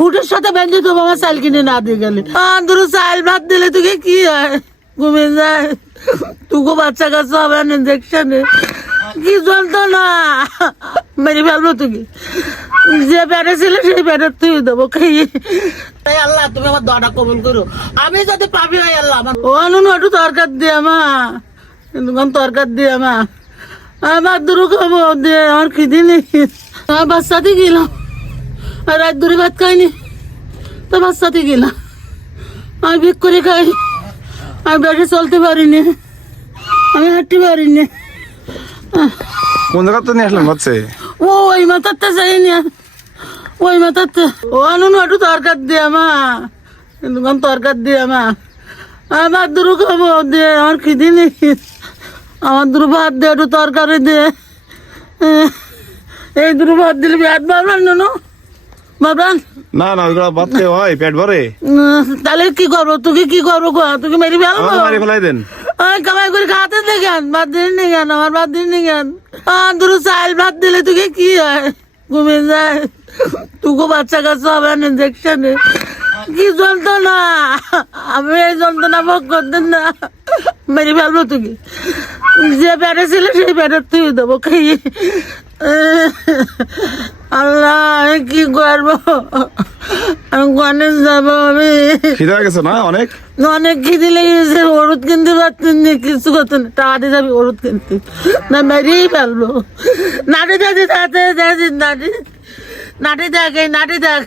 খুঁটির সাথে বেঁধে তো বাবা চাল কিনে না দিয়ে গেলে। আন্দুরু চাল ভাত দিলে তোকে কি হয়? ঘুমে যায়। তুকো বাচ্চা কাচ্চা হবে না দেখছানে কি চলতো না মেরে ফেলব তোকে। যে প্যারে ছিল সেই প্যারে তুই দেবো খাইয়ে তাই আল্লাহ তুমি আমার দোয়াটা কবুল করো। আমি যদি পাবি হয় আল্লাহ আমার ও আনুন একটু তরকার দিয়ে মা দোকান তরকার দিয়ে মা আমার দুরু খাব দিয়ে আমার খিদি নেই আমার বাচ্চাতে গেলাম আর রাত দূরে ভাত খাইনি। তো বাচ্চাতে গেলাম আমি বিক করে খাই। আমি বেশি চলতে পারিনি। আমি হাঁটতে পারিনি। কোন জায়গা তো নিয়ে আসলেন হচ্ছে ও ওই মাথাতে যাইনি ওই মাথাতে ও আনুন একটু তরকার দিয়ে মা দোকান তরকার দিয়ে মা আমার দুরু খাব দিয়ে আমার খিদি নেই আমার দুরু ভাত দিয়ে একটু তরকারি দিয়ে এই দুরু ভাত দিলে ভাত বাবলান না? বাবলান না না ওইগুলো ভাত খেয়ে হয় পেট ভরে। তাহলে কি করব? তুই কি করব গো? তুই মেরি ফেলব? মারি ফেলাই দেন। কামাই করে খাতে দেখেন ভাত দিন নি কেন? আমার ভাত দিন নি কেন? দুটো চাল ভাত দিলে তোকে কি হয়? ঘুমে যায়। তুকো বাচ্চা কাচ্চা হবে না কি যন্ত্রণা? আমি এই যন্ত্রণা ভোগ করতেন না। মেরে ফেলব তোকে। যে প্যারে ছিল সেই প্যারে তুই দেবো খাইয়ে। আল্লাহ আমি কি করব? আমি গণেশ যাব আমি? খিদে হয়ে গেছে না অনেক? অনেক খিদে লেগেছে ওষুধ কিনতে পারতেন না কিছু করতে না। টাকা দিয়ে যাবি ওষুধ কিনতে। না মেরেই ফেলব। নাটি দেখি তাতে দেখি নাটি নাটি দেখ এই নাটি দেখ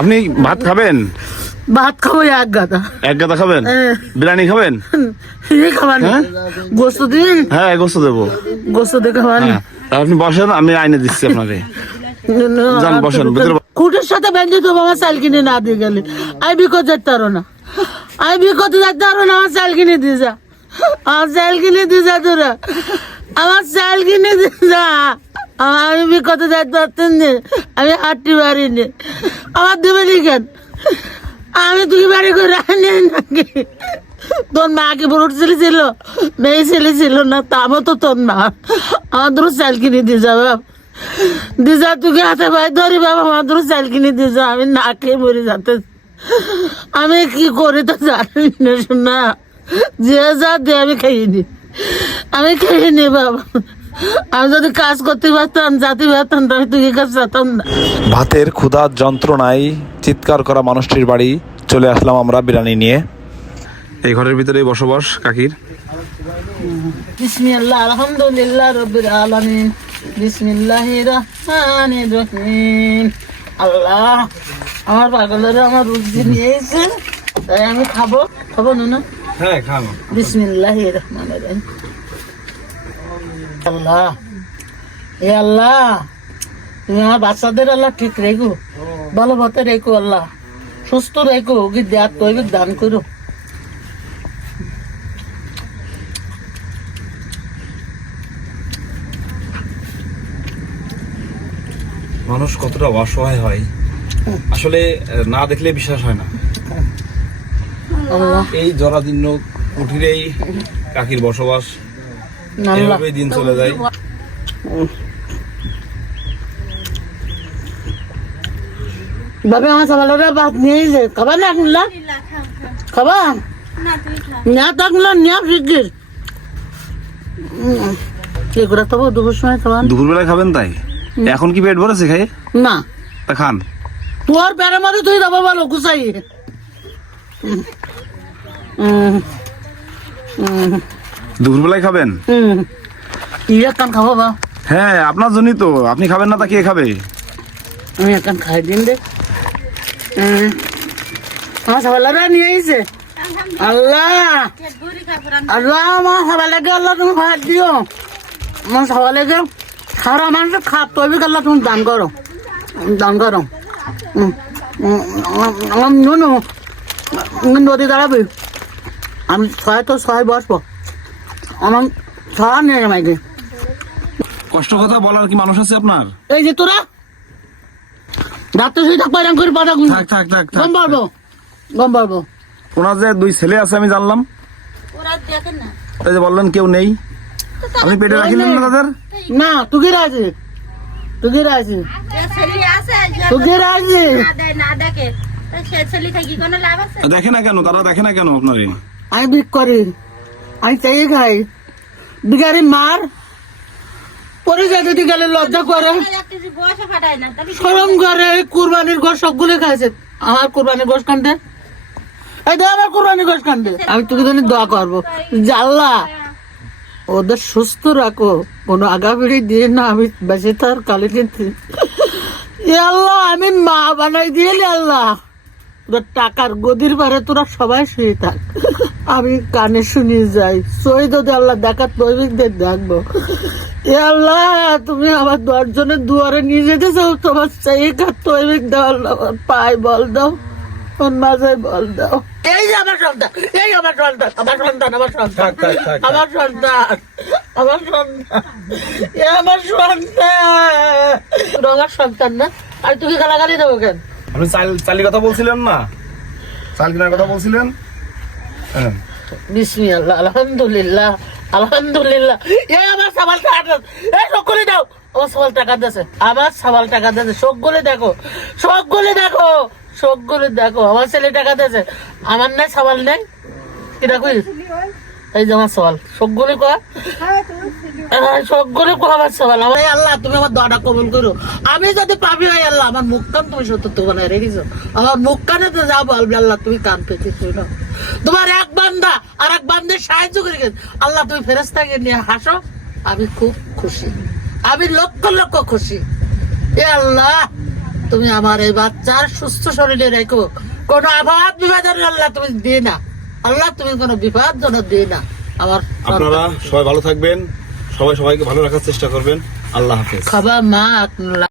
আপনি ভাত খাবেন? ভাত খাব এক গাদা। এক গাদা খাবেন? হ্যাঁ। বিরিয়ানি খাবেন? খাবার হ্যাঁ? গোস্ত দিন হ্যাঁ গোস্ত দেবো। গোস্ত দিয়ে খাবার হ্যাঁ। আপনি বসেন আমি আইনে দিচ্ছি আপনাকে। যান বসেন, ভিতরে বসেন। সাথে বেঁধে তো বাবা চাল কিনে না দিয়ে গেলে। আমি বিকট যেতে পারো না আমি বিকট যেতে পারো না আমার চাল কিনে দিয়ে যা। আমার চাল কিনে দিয়ে যা তোরা। আমার চাল কিনে দিয়ে যা। আমি বিকট যেতে পারতেন আমি হাঁটতে পারিনি আমার দেবে কেন? আমি তুই বাড়ি করে আনি নাকি? তোর মা কি বড় ছেলে ছিল। মেয়ে ছেলে ছিল না তা আমার তো তোর মা। আমার দুটো চাল কিনে দিয়ে যাবে দিজা তুই হাতে ভাই ধরি বাবা আমার দুটো চাল কিনে দিয়ে যা, আমি না খেয়ে মরে যাতে। আমি কি করি তো জানি না শোনা। যে যা দে, আমি খাইনি আমি খাইনি বাবা আমি যদি কাজ করতে পারতাম যাতে পারতাম তাহলে তুই কাজ যেতাম না? ভাতের ক্ষুধার যন্ত্রণায় চিৎকার করা মানুষটির বাড়ি চলে আসলাম আমরা বিরিয়ানি নিয়ে। এই ঘরের ভিতরেই বসবাস কাকির। বিসমিল্লাহ আলহামদুলিল্লাহ রবিল আলমিন। বিসমিল্লাহ রহমান রহিম। আল্লাহ আমার পাগলের আমার রুজি নিয়েছে তাই আমি খাব। খাব না হ্যাঁ খান বিসমিল্লাহ রহমান রহিম। আল্লাহ। এ আল্লাহ তুমি আমার বাচ্চাদের আল্লাহ ঠিক রেখো ভালো পথে রেখো আল্লাহ। সুস্থ রেখো ওকে দান করো। মানুষ কতটা অসহায় হয় আসলে না দেখলে বিশ্বাস হয় না। এই জরাদীর্ণ কুঠিরেই কাকির বসবাস এভাবেই দিন চলে যায় বাবা আমার সকালে ভাত নিয়ে যে খাবার না থাকল নিয়ে তবু দুপুর সময় খাবার দুপুরবেলায় খাবেন তাই এখন কি পেট ভরেছে খাই? না তা খান। তোর প্যারের মধ্যে তুই যাব বলো গুছাই দুপুরবেলায় খাবেন ইয়ে কান খাব বা হ্যাঁ আপনার জন্যই তো আপনি খাবেন না তা কে খাবে আমি এখন খাই দিন দে আমার সকালে নিয়ে আইছে আল্লাহ আল্লাহ আমার সকালে আল্লাহ তুমি খাই দিও আমার সকালে সারা মানুষ খাপ তৈরি আল্লাহ তুমি দান করো দান করো আমার নুনু নদী দাঁড়াবি আমি ছয় তো ছয় বসবো আমার ছড়া কষ্ট কথা বলার কি মানুষ আছে আপনার? এই যে তোরা? শুয়ে এরকম করে পাঠা থাক থাক থাক থাক। গম পারব গম পারব ওনার যে দুই ছেলে আছে আমি জানলাম। তাই যে বললেন কেউ নেই। আপনি পেটে রাখিলেন না তাদের? না তুই আছে তুই আছে তুই কে না দেয় না দেখে থেকে আছে? দেখে না কেন তারা দেখে না কেন আপনারই আমি বিক করি। আমি চাই খাই। বিকারি মার। পরে যদি গেলে লজ্জা করে। সরম করে, কুরবানির গোশ সবগুলো খাইছে। আমার কুরবানির গোশ কান্দে এই দে আমার কুরবানির গোশ কান্দে আমি তোকে জন্য দোয়া করব। জাল্লা, ওদের সুস্থ রাখো। কোনো আগাপিড়ি দিয়ে না, আমি বেঁচে তার কালে কিন্তু। আল্লাহ, আমি মা বানাই দিয়ে আল্লাহ। তোর টাকার গদির পারে তোরা সবাই শুয়ে থাক। আমি কানে শুনি যাই। সই যদি আল্লাহ দেখা তৈরিকদের দেখব। এ আল্লাহ তুমি আমার দশজনের দুয়ারে নিয়ে যেতে চাও তোমার সেই কার তৈরিক দাও আল্লাহ আমার বল দাও মাঝে বল দাও। এই যে আমার সন্তান এই আমার সন্তান আমার সন্তান আমার সন্তান থাক, থাক, থাক, থাক। আমার সন্তান আমার সন্তান এ আমার সন্তান। আমার সন্তান না? আর গালাগালি দেবো কেন? আপনি চাল চালি কথা বলছিলেন না? চাল কেনার কথা বলছিলেন? হ্যাঁ আল্লাহ আলহামদুলিল্লাহ আলহামদুলিল্লাহ। এ আমার সাবাল টাকা এই সকলে দাও। আমার সাবাল টাকা দিয়েছে আমার সাবাল টাকা দিয়েছে সকলে দেখো। সকলে দেখো। সকলে দেখো। আমার ছেলে টাকা দিয়েছে আমার নাই, সাবাল নেই। কি দেখো এই যে আমার সওয়াল সকলে কয়া? সকলে কো আমার সওয়াল আমার আল্লাহ, তুমি আমার দোয়াটা কবুল করো। আমি যদি পাবি হয় আল্লাহ, আমার মুখ কান তুমি সত্য বানায় রেখেছো? আমার মুখ কানে তো যা বলবে, আল্লাহ, তুমি কান পেতে শুনো। তোমার এক বান্দা আর এক বান্দের সাহায্য করে গেছে আল্লাহ তুমি ফেরেস্তাকে নিয়ে হাসো আমি খুব খুশি। আমি লক্ষ লক্ষ খুশি। এ আল্লাহ তুমি আমার এই বাচ্চার সুস্থ শরীরে রেখো। কোনো আবাদ বিবাদের আল্লাহ তুমি দিয়ে না। আল্লাহ তুমি কোনো বিবাদ যেন দিয়ে না। আমার আপনারা সবাই ভালো থাকবেন। সবাই সবাইকে ভালো রাখার চেষ্টা করবেন। আল্লাহ হাফেজ। খাবা মা